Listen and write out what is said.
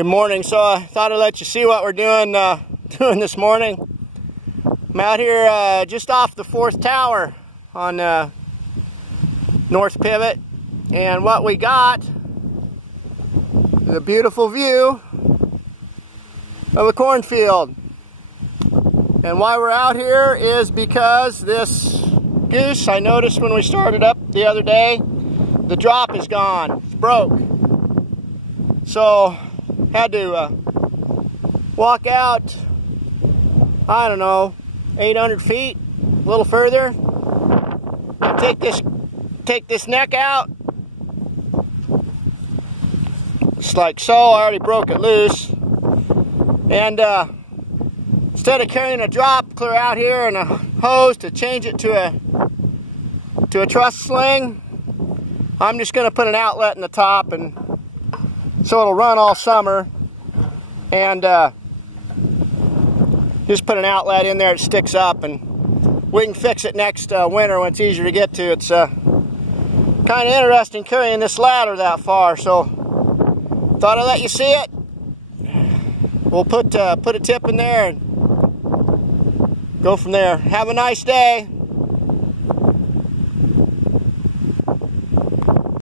Good morning. So I thought I'd let you see what we're doing this morning. I'm out here just off the 4th tower on North Pivot, and what we got is a beautiful view of a cornfield. And why we're out here is because this goose, I noticed when we started up the other day, the drop is gone. It's broke. So had to walk out, I don't know, 800 feet, a little further. Take this neck out, just like so. I already broke it loose, and instead of carrying a drop clear out here and a hose to change it to a truss sling, I'm just going to put an outlet in the top, and so it'll run all summer, and just put an outlet in there that sticks up, and we can fix it next winter when it's easier to get to. It's kind of interesting carrying this ladder that far, so thought I'd let you see it. We'll put a tip in there and go from there. Have a nice day.